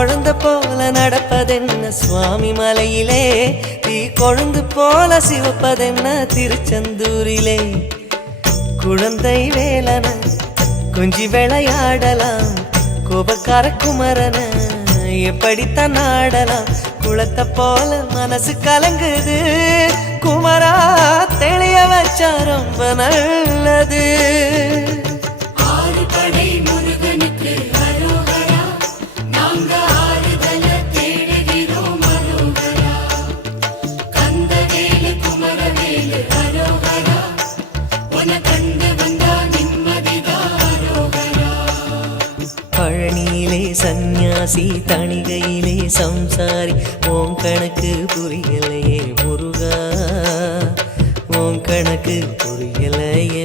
குழந்தை போல நடப்பதென்ன சுவாமி மலையிலே, தீ கொழுந்து போல சிவப்பதென்ன திருச்செந்தூரிலே. குழந்தை வேலன கொஞ்சி விளையாடலாம், கோபக்கார குமரன எப்படித்தான் ஆடலாம். குளத்தை போல மனசு கலங்குது, குமரா தெளிய வச்சா ரொம்ப நல்லது. பழனியிலே சந்நியாசி, தணிகையிலே சம்சாரி, ஓம் கணக்கு புரியலையே முருகா, ஓம் கணக்கு புரியலையே